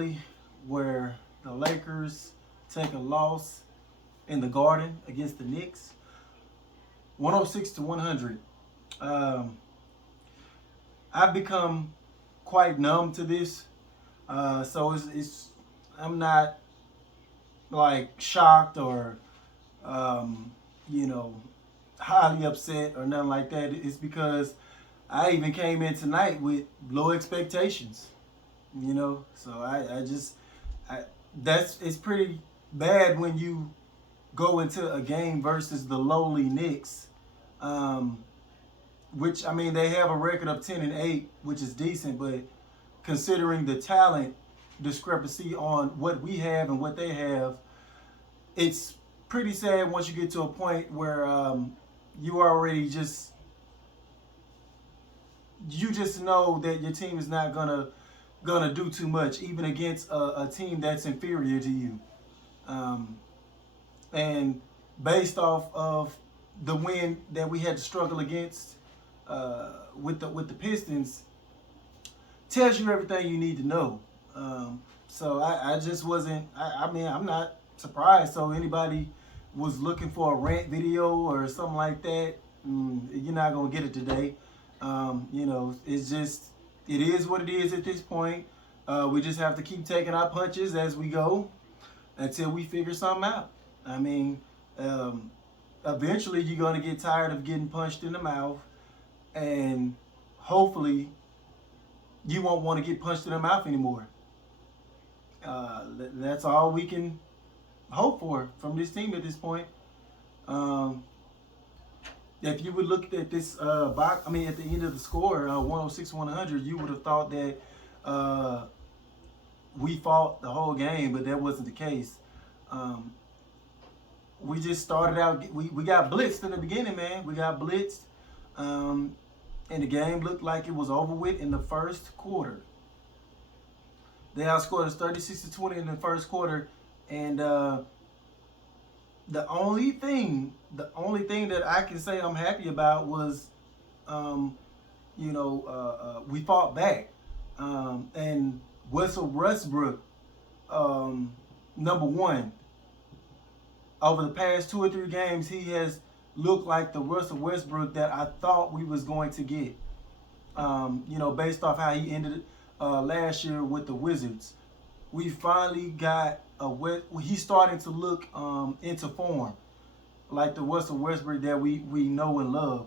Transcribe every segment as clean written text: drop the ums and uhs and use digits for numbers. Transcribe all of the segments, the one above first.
anomaly where the Lakers take a loss in the Garden against the Knicks, 106-100. Um, I've become quite numb to this, so it's I'm not like shocked or um, you know highly upset or nothing like that. It's because I even came in tonight with low expectations. So I just I that's it's pretty bad when you go into a game versus the lowly Knicks, um, which I mean they have a record of 10-8, which is decent, but considering the talent discrepancy on what we have and what they have, it's pretty sad once you get to a point where you already you just know that your team is not gonna do too much, even against a team that's inferior to you. Um, and based off of the win that we had to struggle against with the Pistons, tells you everything you need to know. So I just wasn't. I mean, I'm not surprised. So anybody was looking for a rant video or something like that, you're not gonna get it today. It's just it is what it is at this point. We just have to keep taking our punches as we go until we figure something out. I mean, eventually you're gonna get tired of getting punched in the mouth, and hopefully you won't want to get punched in the mouth anymore. That's all we can hope for from this team at this point. Um, if you would look at this box, I mean, at the end of the score, 106-100, you would have thought that we fought the whole game, but that wasn't the case. Um, we just started out. We got blitzed in the beginning, man. We got blitzed, and the game looked like it was over with in the first quarter. They outscored us 36-20 in the first quarter, and the only thing that I can say I'm happy about was, we fought back, and Russell Westbrook, number one, over the past 2 or 3 games, he has looked like the Russell Westbrook that I thought we was going to get. Based off how he ended last year with the Wizards. We finally got he's starting to look into form, like the Russell Westbrook that we know and love.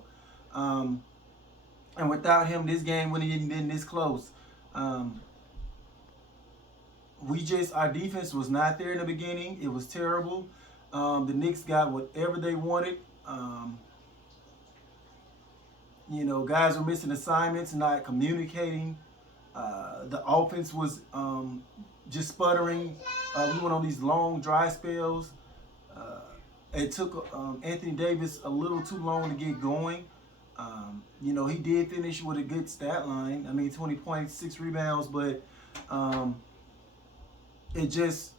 And without him, this game wouldn't even been this close. Our defense was not there in the beginning. It was terrible. The Knicks got whatever they wanted. Guys were missing assignments, not communicating. The offense was just sputtering. We went on these long dry spells. It took Anthony Davis a little too long to get going. He did finish with a good stat line. I mean, 20 points, 6 rebounds, but it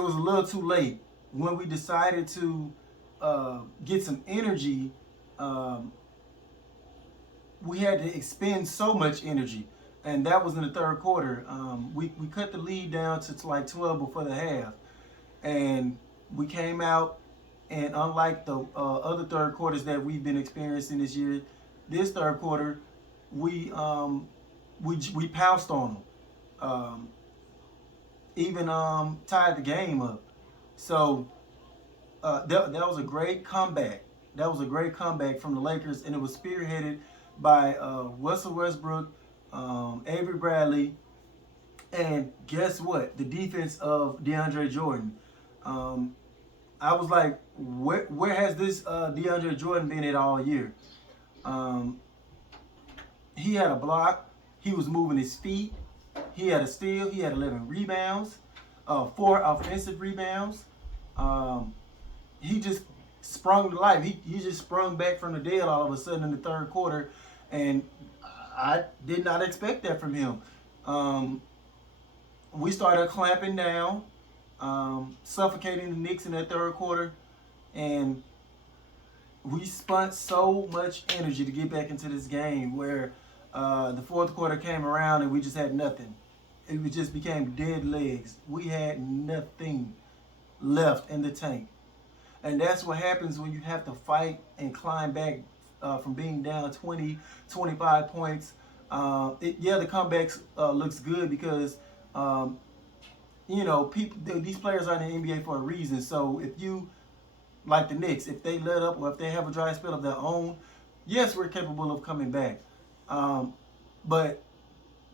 was a little too late. When we decided to get some energy, we had to expend so much energy, and that was in the third quarter. We cut the lead down to like 12 before the half, and we came out, and unlike the other third quarters that we've been experiencing this year, this third quarter we pounced on them, even tied the game up. So that was a great comeback. That was a great comeback from the Lakers, and it was spearheaded by Russell Westbrook, Avery Bradley, and guess what? The defense of DeAndre Jordan. I was like, where has this DeAndre Jordan been at all year? He had a block. He was moving his feet. He had a steal. He had 11 rebounds, 4 offensive rebounds. He just sprung to life. He just sprung back from the dead all of a sudden in the third quarter, and I did not expect that from him. We started clamping down, suffocating the Knicks in that third quarter, and we spent so much energy to get back into this game where the fourth quarter came around and we just had nothing. just became dead legs. We had nothing left in the tank. And that's what happens when you have to fight and climb back from being down 20, 25 points. Yeah, the comebacks looks good because people these players are in the NBA for a reason. So if you like the Knicks, if they let up or if they have a dry spell of their own, yes, we're capable of coming back. But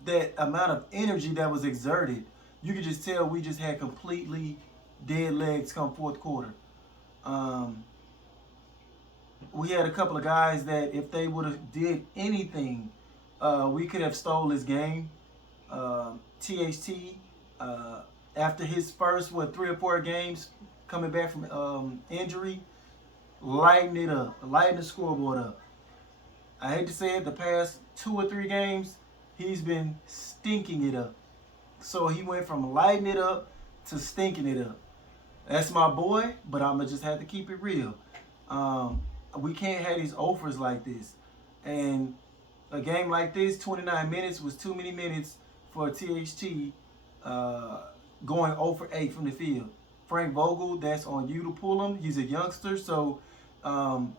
that amount of energy that was exerted, you could just tell we just had completely dead legs come fourth quarter. Um, we had a couple of guys that if they would have did anything, we could have stole this game. THT, after his first 3 or 4 games coming back from injury, lighting it up, lighting the scoreboard up. I hate to say it, the past 2 or 3 games, he's been stinking it up. So he went from lighting it up to stinking it up. That's my boy, but I'ma just have to keep it real. We can't have these offers like this. And a game like this, 29 minutes was too many minutes for THT going 0 for 8 from the field. Frank Vogel, that's on you to pull him. He's a youngster, so and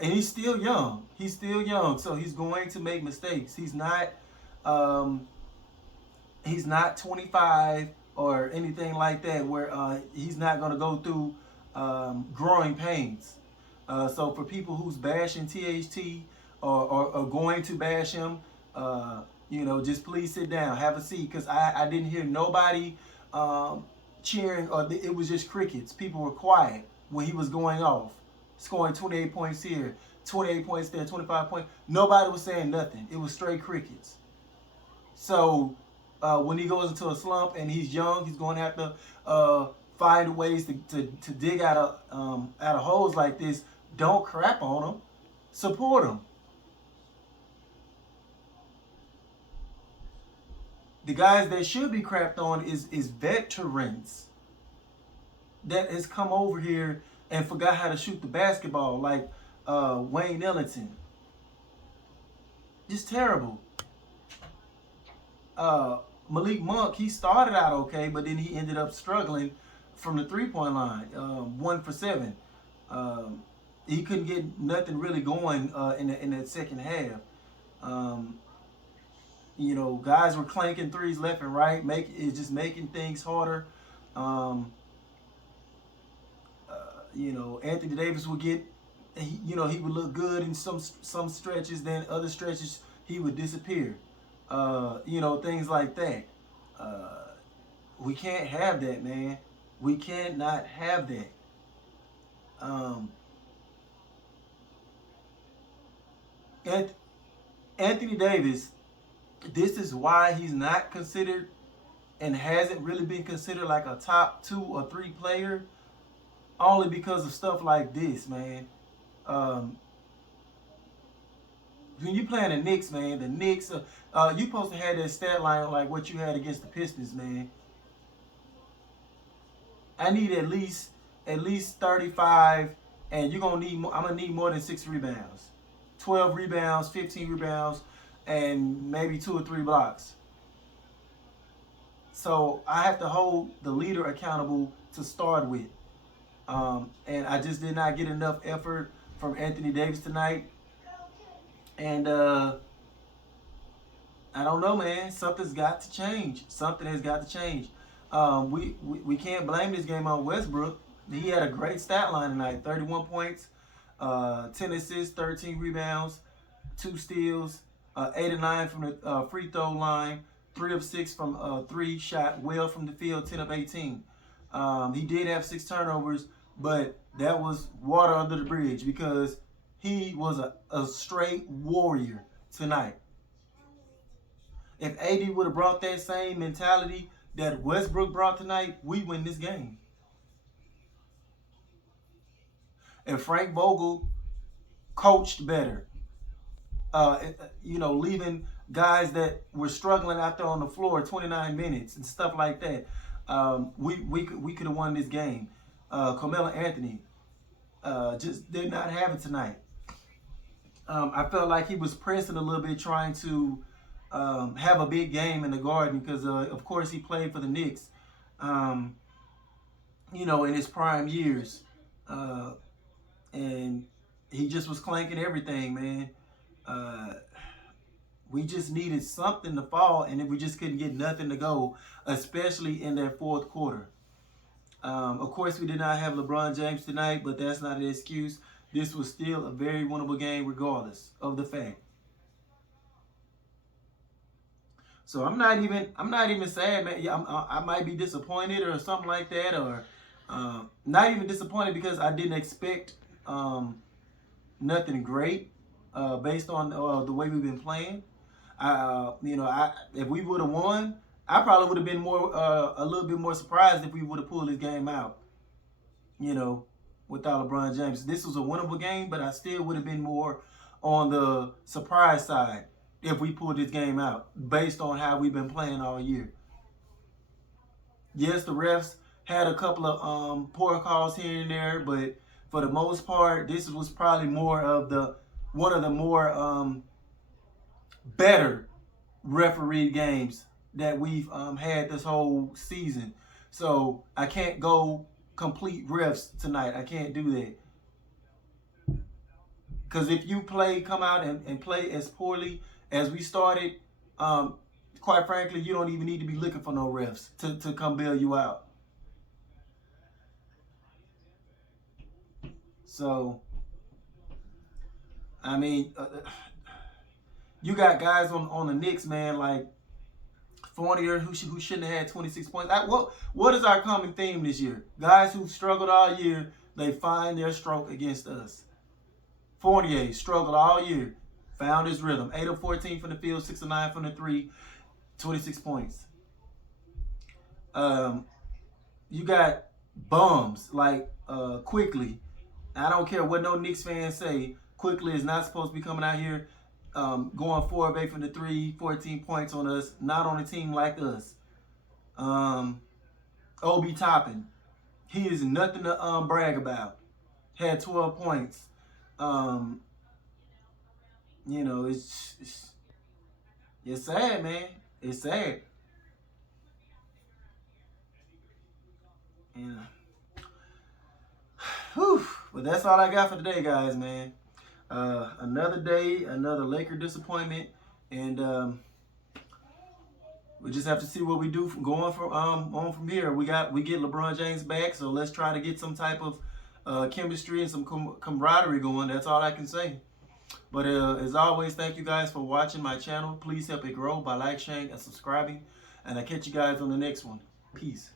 he's still young. He's still young, so he's going to make mistakes. He's not 25 or anything like that, where he's not going to go through growing pains. So for people who's bashing THT or going to bash him, just please sit down, have a seat, because I didn't hear nobody cheering, or it was just crickets. People were quiet when he was going off, scoring 28 points here, 28 points there, 25 points. Nobody was saying nothing. It was straight crickets. So when he goes into a slump and he's young, he's going to have to find ways to dig out of holes like this. Don't crap on him. Support him. The guys that should be crapped on is veterans that has come over here and forgot how to shoot the basketball, like Wayne Ellington. Just terrible. Malik Monk, he started out okay, but then he ended up struggling from the three-point line, 1 for 7. He couldn't get nothing really going in that second half. Guys were clanking threes left and right, just making things harder. Anthony Davis would get, he would look good in some stretches, then other stretches he would disappear. Things like that. We can't have that, man. We cannot have that. Anthony Davis, this is why he's not considered and hasn't really been considered like a top 2 or 3 player, only because of stuff like this, man. When you playing the Knicks, man, the Knicks, you supposed to have that stat line like what you had against the Pistons, man. I need at least 35, and you're gonna need more. I'm gonna need more than 6 rebounds, 12 rebounds, 15 rebounds, and maybe 2 or 3 blocks. So I have to hold the leader accountable to start with. And I just did not get enough effort from Anthony Davis tonight. And I don't know, man. Something's got to change. Something has got to change. We can't blame this game on Westbrook. He had a great stat line tonight. 31 points, 10 assists, 13 rebounds, 2 steals, 8 of 9 from the free throw line, 3 of 6 from 3, shot well from the field, 10 of 18. He did have 6 turnovers, but that was water under the bridge because he was a straight warrior tonight. If AD would have brought that same mentality that Westbrook brought tonight, we win this game. If Frank Vogel coached better, leaving guys that were struggling out there on the floor 29 minutes and stuff like that, we could have won this game. Carmelo Anthony just did not have it tonight. I felt like he was pressing a little bit, trying to have a big game in the Garden because, of course, he played for the Knicks, um, in his prime years. Uh, and he just was clanking everything, man. Uh, we just needed something to fall, and we just couldn't get nothing to go, especially in that fourth quarter. Of course, we did not have LeBron James tonight, but that's not an excuse. This was still a very winnable game, regardless of the fact. So I'm not even sad, man. Yeah, I might be disappointed or something like that, or not even disappointed because I didn't expect nothing great based on the way we've been playing. If we would have won, I probably would have been a little bit more surprised if we would have pulled this game out. You know, without LeBron James, this was a winnable game, but I still would have been more on the surprise side if we pulled this game out based on how we've been playing all year. Yes, the refs had a couple of poor calls here and there, but for the most part, this was probably more of one of the more better referee games that we've had this whole season. So I can't go complete refs tonight. I can't do that. Because if you come out and play as poorly as we started, um, quite frankly, you don't even need to be looking for no refs to come bail you out. So, I mean, you got guys on the Knicks, man, like Fournier, who shouldn't have had 26 points. What is our common theme this year? Guys who struggled all year, they find their stroke against us. Fournier struggled all year, found his rhythm. 8 of 14 from the field, 6 of 9 from the three, 26 points. You got bums like Quickly. I don't care what no Knicks fans say. Quickly is not supposed to be coming out here going 4 of 8 from the three, 14 points on us. Not on a team like us. Obi Toppin, he is nothing to brag about. Had 12 points. It's sad, man. It's sad. Yeah. Whew. But that's all I got for today, guys, man. Another day, another Laker disappointment, and we just have to see what we do from going from on from here. We get LeBron James back, so let's try to get some type of chemistry and some camaraderie going. That's all I can say. But as always, thank you guys for watching my channel. Please help it grow by sharing, and subscribing. And I'll catch you guys on the next one. Peace.